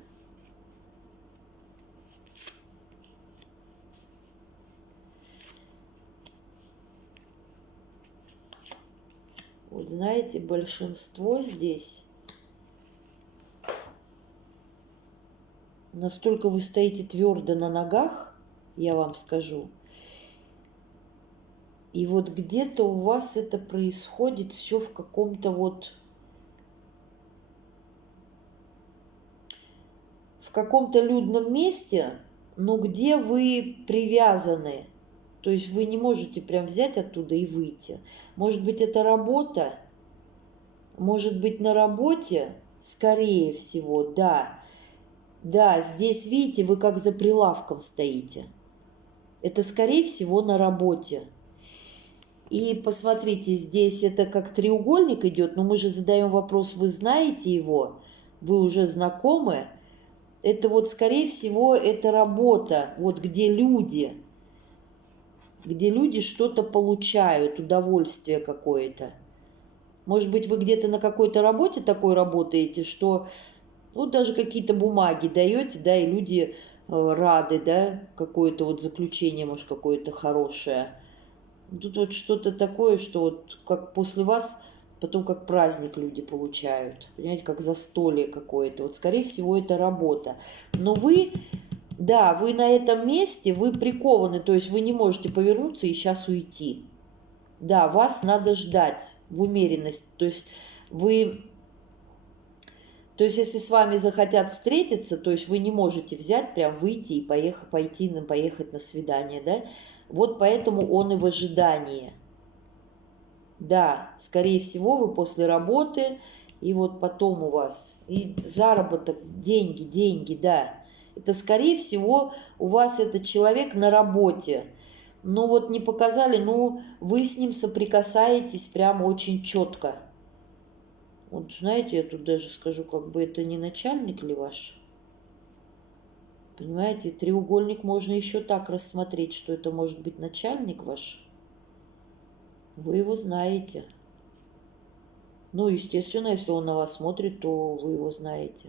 Вот знаете, большинство здесь, настолько вы стоите твердо на ногах, я вам скажу, и вот где-то у вас это происходит все в каком-то вот, в каком-то людном месте, но где вы привязаны. То есть вы не можете прям взять оттуда и выйти. Может быть, это работа? Может быть, на работе? Скорее всего, да. Да, здесь, видите, вы как за прилавком стоите. Это, скорее всего, на работе. И посмотрите, здесь это как треугольник идет, но мы же задаем вопрос, вы знаете его? Вы уже знакомы? Это вот, скорее всего, это работа, вот где люди что-то получают, удовольствие какое-то. Может быть, вы где-то на какой-то работе такой работаете, что вот даже какие-то бумаги даете, да, и люди рады, да, какое-то вот заключение, может, какое-то хорошее. Тут вот что-то такое, что вот как после вас потом как праздник люди получают, понимаете, как застолье какое-то. Вот, скорее всего, это работа. Но вы... Да, вы на этом месте, вы прикованы, то есть вы не можете повернуться и сейчас уйти. Да, вас надо ждать в умеренность, то есть То есть, если с вами захотят встретиться, то есть вы не можете взять, прям выйти и поехать на свидание, да? Вот поэтому он и в ожидании. Да, скорее всего, вы после работы, и вот потом у вас и заработок, деньги, да. Это, скорее всего, у вас этот человек на работе. Ну вот не показали, ну вы с ним соприкасаетесь прям очень четко. Вот знаете, я тут даже скажу, как бы это не начальник ли ваш? Понимаете, треугольник можно еще так рассмотреть, что это может быть начальник ваш. Вы его знаете. Ну, естественно, если он на вас смотрит, то вы его знаете.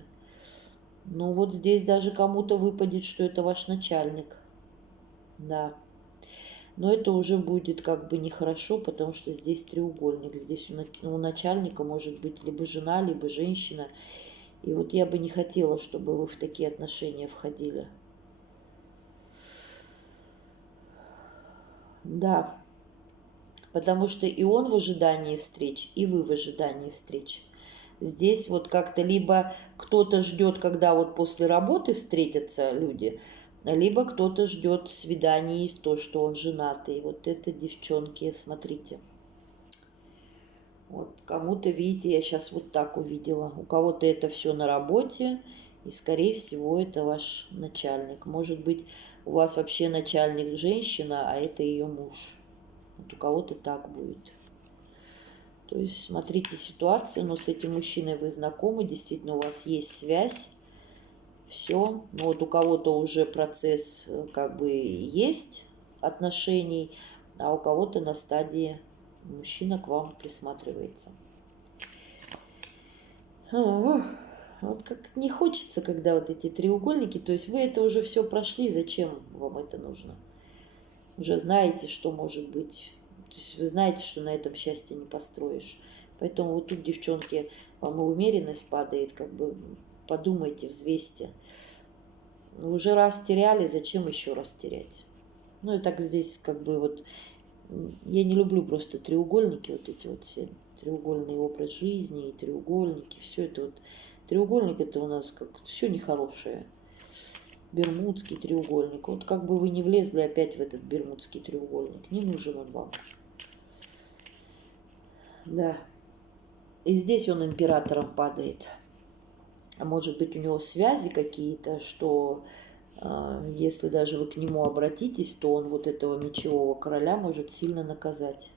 Ну, вот здесь даже кому-то выпадет, что это ваш начальник. Да. Но это уже будет как бы нехорошо, потому что здесь треугольник. Здесь у начальника может быть либо жена, либо женщина. И вот я бы не хотела, чтобы вы в такие отношения входили. Да. Потому что и он в ожидании встреч, и вы в ожидании встреч. Здесь вот как-то либо кто-то ждет, когда вот после работы встретятся люди, либо кто-то ждет свиданий, то, что он женатый. Вот это, девчонки, смотрите. Вот кому-то, видите, я сейчас вот так увидела. У кого-то это все на работе, и, скорее всего, это ваш начальник. Может быть, у вас вообще начальник женщина, а это ее муж. Вот у кого-то так будет. То есть смотрите ситуацию, но с этим мужчиной вы знакомы, действительно у вас есть связь, все. Но вот у кого-то уже процесс как бы есть отношений, а у кого-то на стадии мужчина к вам присматривается. Вот как не хочется, когда вот эти треугольники, то есть вы это уже все прошли, зачем вам это нужно? Уже знаете, что может быть. То есть вы знаете, что на этом счастье не построишь. Поэтому вот тут, девчонки, вам и умеренность падает, как бы подумайте, взвесьте. Уже раз теряли, зачем еще раз терять? Ну и так здесь как бы вот, я не люблю просто треугольники, вот эти вот все, треугольный образ жизни и треугольники, все это вот, треугольник это у нас как все нехорошее. Бермудский треугольник. Вот как бы вы не влезли опять в этот бермудский треугольник. Не нужен он вам. Да. И здесь он императором падает. А может быть у него связи какие-то, что если даже вы к нему обратитесь, то он вот этого мечевого короля может сильно наказать.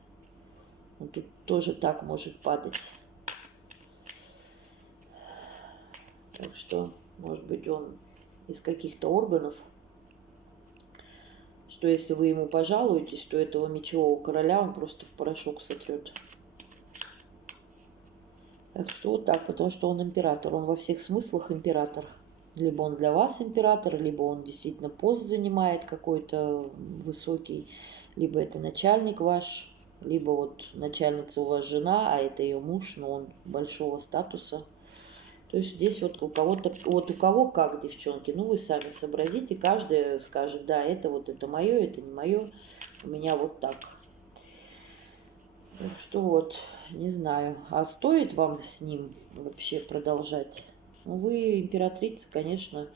Он тут тоже так может падать. Так что, может быть, он из каких-то органов, что если вы ему пожалуетесь, то этого мечевого короля он просто в порошок сотрет. Так что вот так, потому что он император, он во всех смыслах император. Либо он для вас император, либо он действительно пост занимает какой-то высокий, либо это начальник ваш, либо вот начальница у вас жена, а это ее муж, но он большого статуса. То есть здесь вот у кого-то, вот у кого как, девчонки, ну вы сами сообразите, каждый скажет, да, это вот это мое, это не мое, у меня вот так. Так что вот, не знаю, а стоит вам с ним вообще продолжать? Ну вы императрица, конечно,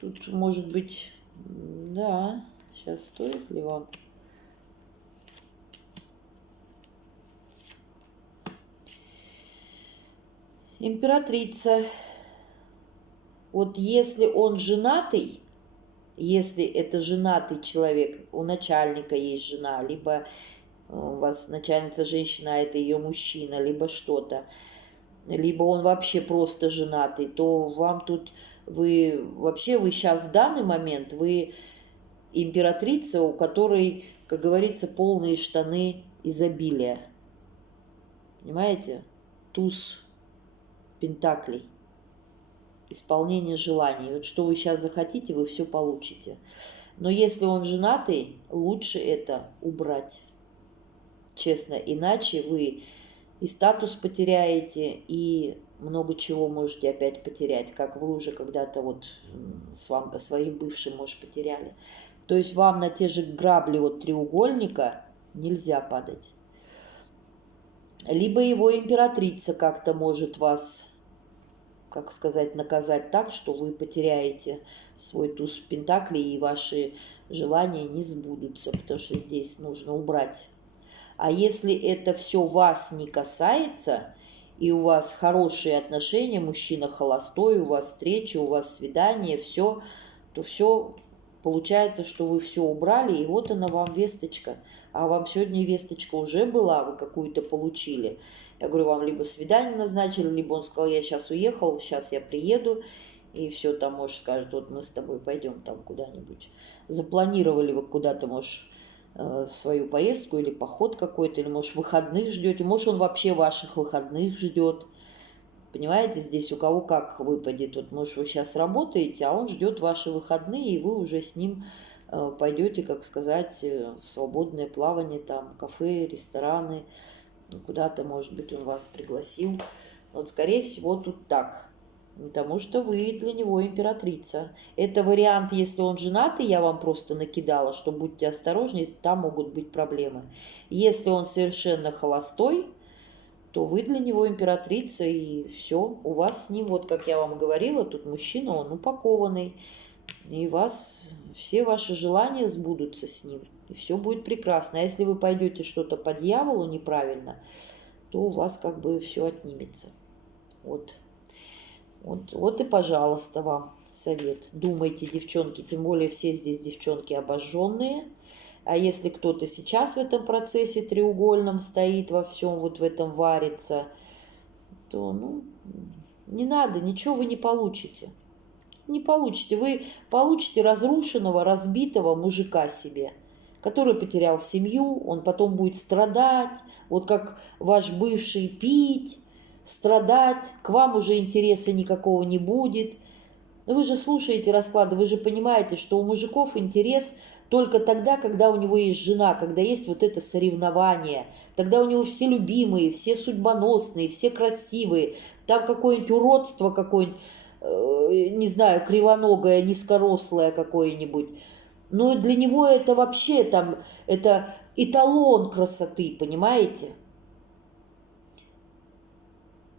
тут может быть, да, сейчас стоит ли вам? Императрица. Вот если он женатый, если это женатый человек, у начальника есть жена, либо у вас начальница женщина, а это ее мужчина, либо что-то, либо он вообще просто женатый, то вам тут, вы сейчас в данный момент, вы императрица, у которой, как говорится, полные штаны изобилия. Понимаете? Туз пентаклей. Исполнение желаний. Вот что вы сейчас захотите, вы все получите. Но если он женатый, лучше это убрать. Честно, иначе вы и статус потеряете, и много чего можете опять потерять, как вы уже когда-то вот своим бывшим, может, потеряли. То есть вам на те же грабли вот треугольника нельзя падать. Либо его императрица как-то может вас как сказать, наказать так, что вы потеряете свой туз в пентакле и ваши желания не сбудутся, потому что здесь нужно убрать. А если это все вас не касается, и у вас хорошие отношения, мужчина холостой, у вас встречи, у вас свидание, все, то все получается, что вы все убрали, и вот она вам весточка. А вам сегодня весточка уже была, вы какую-то получили. Я говорю, вам либо свидание назначили, либо он сказал, я сейчас уехал, сейчас я приеду, и все, там, может, скажет, вот мы с тобой пойдем там куда-нибудь. Запланировали вы куда-то, может, свою поездку или поход какой-то, или, может, выходных ждете, может, он вообще ваших выходных ждет. Понимаете, здесь у кого как выпадет. Вот, может, вы сейчас работаете, а он ждет ваши выходные, и вы уже с ним пойдете, как сказать, в свободное плавание, там, кафе, рестораны, куда-то, может быть, он вас пригласил. Вот, скорее всего, тут так. Потому что вы для него императрица. Это вариант, если он женатый, я вам просто накидала, что будьте осторожнее, там могут быть проблемы. Если он совершенно холостой, то вы для него императрица, и все. У вас с ним, вот как я вам говорила, тут мужчина, он упакованный, и вас, все ваши желания сбудутся с ним, и все будет прекрасно. А если вы пойдете что-то по дьяволу неправильно, то у вас как бы все отнимется. Вот. Вот и, пожалуйста, вам совет. Думайте, девчонки, тем более все здесь девчонки обожженные. А если кто-то сейчас в этом процессе треугольном стоит, во всем вот в этом варится, то, ну, не надо, ничего вы не получите. Не получите. Вы получите разрушенного, разбитого мужика себе, который потерял семью, он потом будет страдать, вот как ваш бывший, пить, страдать, к вам уже интереса никакого не будет. Вы же слушаете расклады, вы же понимаете, что у мужиков интерес только тогда, когда у него есть жена, когда есть вот это соревнование, тогда у него все любимые, все судьбоносные, все красивые, там какое-нибудь уродство какое-нибудь, не знаю, кривоногое, низкорослое какое-нибудь. Но для него это вообще там, это эталон красоты, понимаете?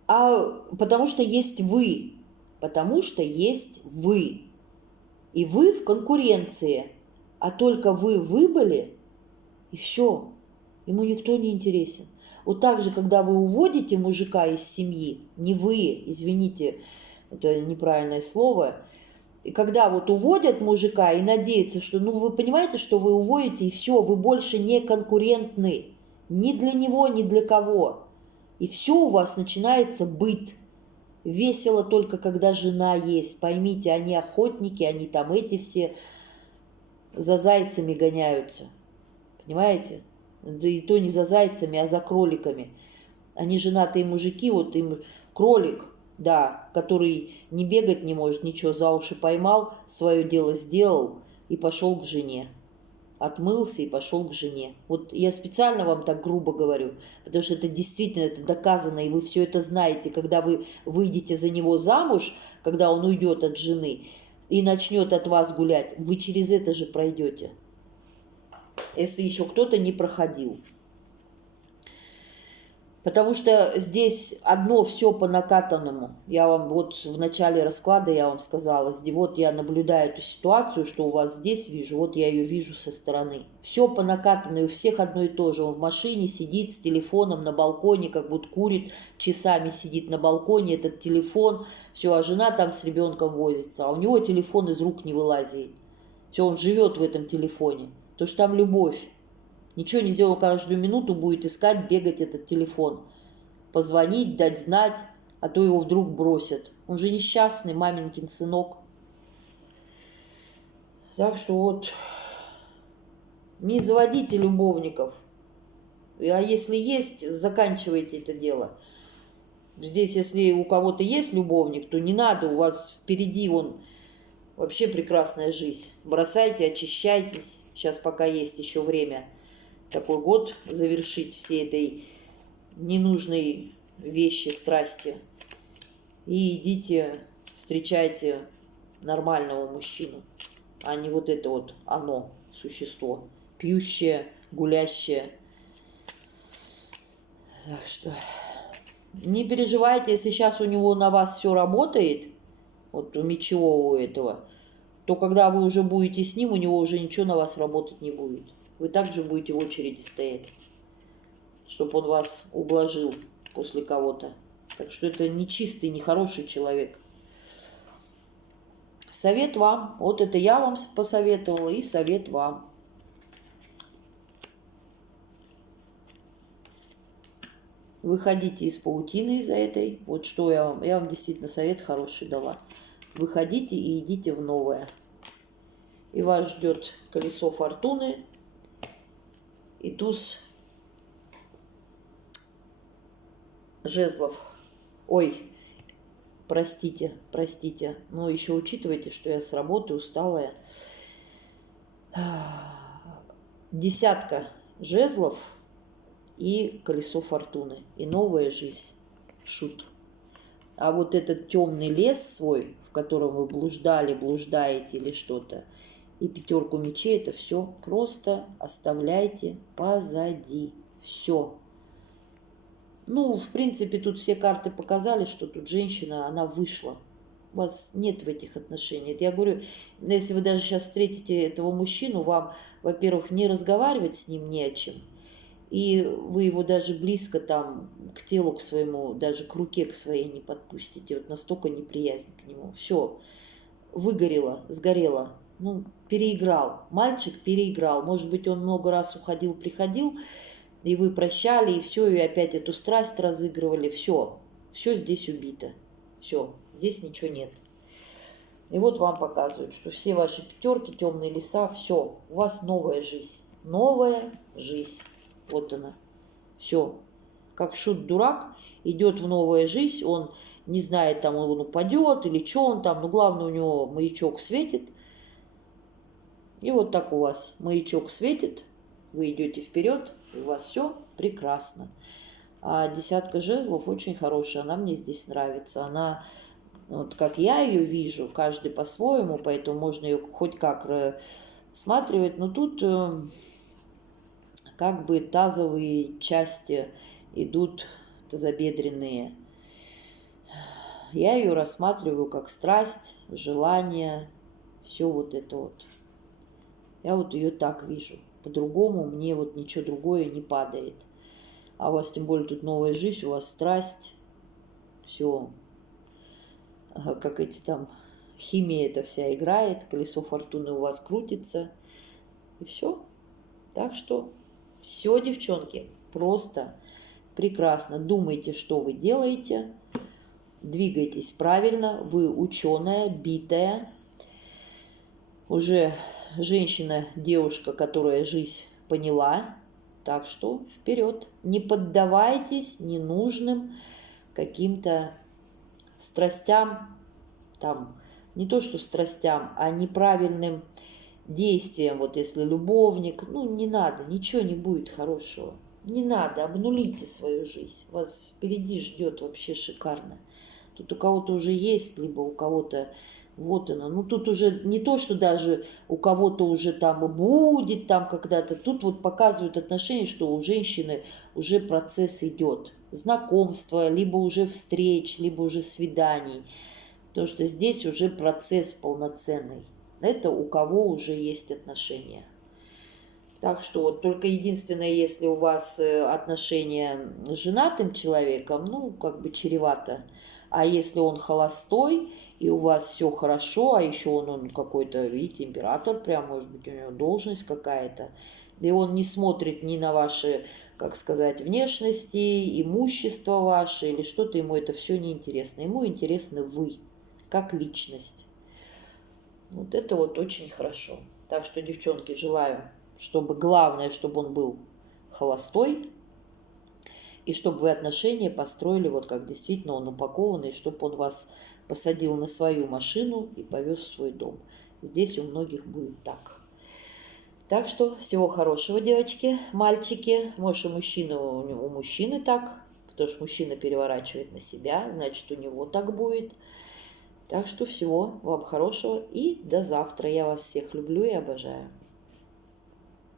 Потому что есть вы. Потому что есть вы. И вы в конкуренции. А только вы выбыли, и все. Ему никто не интересен. Вот так же, когда вы уводите мужика из семьи, не вы, извините, это неправильное слово, и когда вот уводят мужика и надеются, что, ну, вы понимаете, что вы уводите, и все, вы больше не конкурентны. Ни для него, ни для кого. И все у вас начинается быт. Весело только, когда жена есть. Поймите, они охотники, они там эти все за зайцами гоняются. Понимаете? Да и то не за зайцами, а за кроликами. Они женатые мужики, вот им кролик, да, который не бегать не может, ничего, за уши поймал, свое дело сделал и пошел к жене. Отмылся и пошел к жене. Вот я специально вам так грубо говорю, потому что это действительно это доказано, и вы все это знаете, когда вы выйдете за него замуж, когда он уйдет от жены и начнет от вас гулять, вы через это же пройдете, если еще кто-то не проходил. Потому что здесь одно все по накатанному. Я вам вот в начале расклада я вам сказала, вот я наблюдаю эту ситуацию, что у вас здесь вижу, вот я ее вижу со стороны. Все по накатанной, у всех одно и то же. Он в машине сидит с телефоном на балконе, как будто курит, часами сидит на балконе, этот телефон, все, а жена там с ребенком возится, а у него телефон из рук не вылазит. Все, он живет в этом телефоне, потому что там любовь. Ничего не сделал, каждую минуту будет искать, бегать этот телефон. Позвонить, дать знать, а то его вдруг бросят. Он же несчастный, маменькин сынок. Так что вот, не заводите любовников. А если есть, заканчивайте это дело. Здесь, если у кого-то есть любовник, то не надо, у вас впереди вон вообще прекрасная жизнь. Бросайте, очищайтесь. Сейчас пока есть еще время. Такой год завершить все этой ненужной вещи, страсти. И идите, встречайте нормального мужчину, а не вот это вот оно, существо, пьющее, гулящее. Так что Не переживайте, если сейчас у него на вас все работает, вот у мечевого этого, то когда вы уже будете с ним, у него уже ничего на вас работать не будет. Вы также будете в очереди стоять, чтобы он вас ублажил после кого-то. Так что это не чистый, не хороший человек. Совет вам. Вот это я вам посоветовала, и совет вам. Выходите из паутины из-за этой. Вот что я вам действительно совет хороший дала. Выходите и идите в новое. И вас ждет колесо фортуны и туз жезлов. Ой, простите. Но еще учитывайте, что я с работы усталая. 10 жезлов и колесо фортуны. И новая жизнь. Шут. А вот этот темный лес свой, в котором вы блуждаете или что-то, и 5 мечей, это все просто оставляйте позади. Все. Ну, в принципе, тут все карты показали, что тут женщина, она вышла. У вас нет в этих отношениях. Я говорю, если вы даже сейчас встретите этого мужчину, вам, во-первых, не разговаривать с ним не о чем. И вы его даже близко там к телу к своему, даже к руке к своей не подпустите. Вот настолько неприязнь к нему. Все, выгорело, сгорело. Ну, переиграл. Мальчик переиграл. Может быть, он много раз уходил, приходил, и вы прощали, и все, и опять эту страсть разыгрывали. Все здесь убито. Все, здесь ничего нет. И вот вам показывают, что все ваши 5, темные леса, все, у вас новая жизнь. Новая жизнь. Вот она. Все. Как шут-дурак идет в новую жизнь, он не знает, там он упадет или что он там, но главное у него маячок светит. И вот так у вас маячок светит, вы идете вперед, и у вас все прекрасно. А 10 жезлов очень хорошая, она мне здесь нравится. Она, вот как я ее вижу, каждый по-своему, поэтому можно ее хоть как рассматривать. Но тут как бы тазовые части идут, тазобедренные. Я ее рассматриваю как страсть, желание, все вот это вот. Я вот ее так вижу. По-другому мне вот ничего другое не падает. А у вас тем более тут новая жизнь, у вас страсть, все, как эти там, химия эта вся играет, колесо фортуны у вас крутится, и все. Так что все, девчонки, просто прекрасно. Думайте, что вы делаете, двигайтесь правильно, вы ученая, битая, уже женщина, девушка, которая жизнь поняла. Так что вперед, не поддавайтесь ненужным каким-то страстям, там, не то что страстям, а неправильным действиям. Вот если любовник, ну не надо, ничего не будет хорошего. Не надо, обнулите свою жизнь. Вас впереди ждет вообще шикарно. Тут у кого-то уже есть, либо у кого-то вот оно. Ну, тут уже не то, что даже у кого-то уже там и будет там когда-то. Тут вот показывают отношения, что у женщины уже процесс идет. Знакомства, либо уже встреч, либо уже свиданий. Потому что здесь уже процесс полноценный. Это у кого уже есть отношения. Так что вот только единственное, если у вас отношения с женатым человеком, ну, как бы чревато. А если он холостой, и у вас все хорошо, а еще он какой-то, видите, император прям, может быть, у него должность какая-то, и он не смотрит ни на ваши, как сказать, внешности, имущество ваше или что-то, ему это все не интересно. Ему интересны вы, как личность. Вот это вот очень хорошо. Так что, девчонки, желаю, чтобы главное, чтобы он был холостой, и чтобы вы отношения построили, вот как действительно он упакованный, чтобы он вас посадил на свою машину и повез в свой дом. Здесь у многих будет так. Так что всего хорошего, девочки, мальчики. Может, у мужчины так, потому что мужчина переворачивает на себя, значит, у него так будет. Так что всего вам хорошего и до завтра. Я вас всех люблю и обожаю.